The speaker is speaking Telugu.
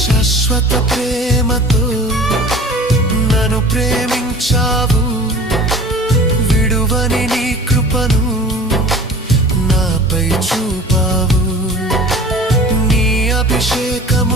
శాశ్వత ప్రేమతో నన్ను ప్రేమించావు, విడువని నీ కృపను నాపై చూపావు. నీ అభిషేకము